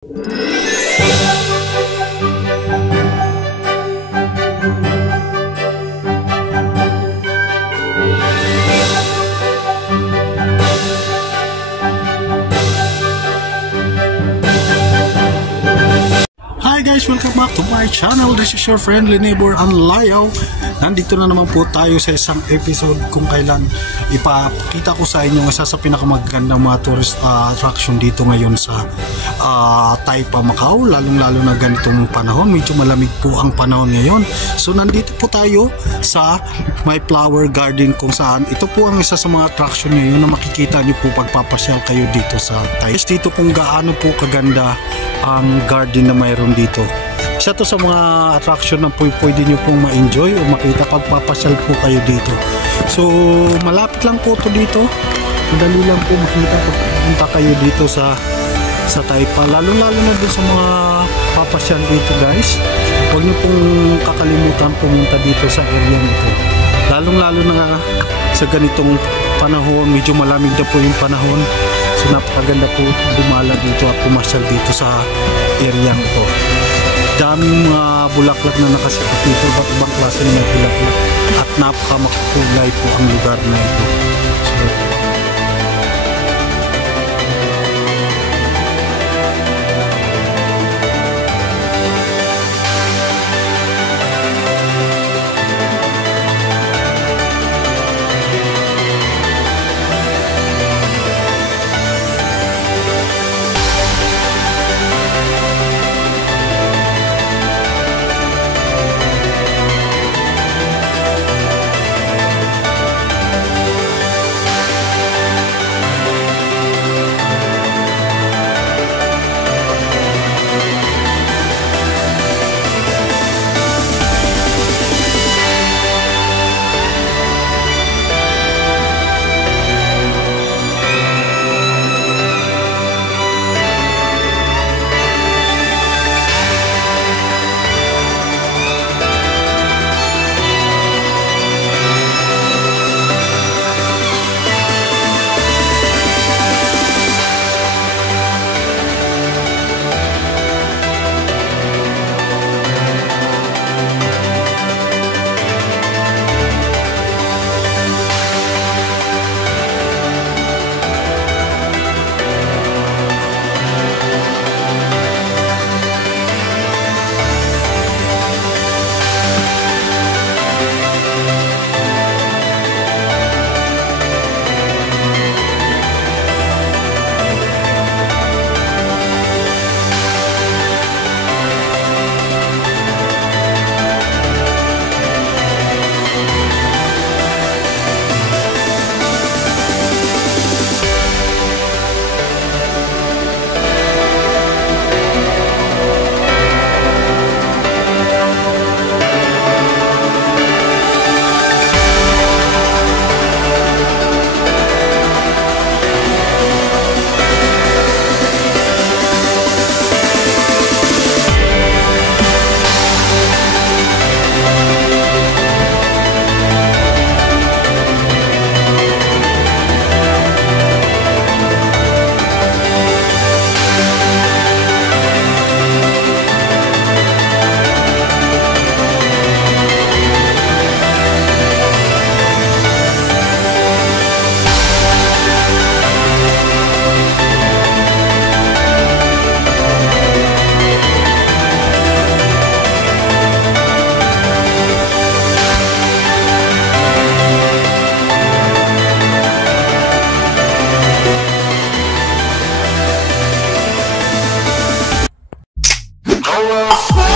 Hi guys, welcome back to my channel. This is your friendly neighbor Anlayaw. Nandito na naman po tayo sa isang episode kung kailan ipapakita ko sa inyo isa sa pinakamagandang mga tourist attraction dito ngayon sa Taypa, Macau, lalong-lalo na ganitong panahon. Medyo malamig po ang panahon ngayon. So nandito po tayo sa may flower garden kung saan ito po ang isa sa mga attraction ngayon na makikita niyo po pagpapasyal kayo dito sa Taypa. Dito kung gaano po kaganda ang garden na mayroon dito. Isa to sa mga attraction na pwede nyo pong ma-enjoy o makita pagpapasyal po kayo dito. So malapit lang po to dito. Madali lang po makita pagpunta kayo dito sa Taypa. Lalo na doon sa mga papasyal dito guys. Huwag nyo pong kakalimutan pumunta dito sa area nito. Lalo na sa ganitong panahon, medyo malamig na po yung panahon. So napakaganda po dumala dito at pumasyal dito sa area ito. Daming mga bulaklak na nakasikat dito, iba't ibang klase ng bulaklak at napakamakulay po ang lugar na ito. So, Oh, well.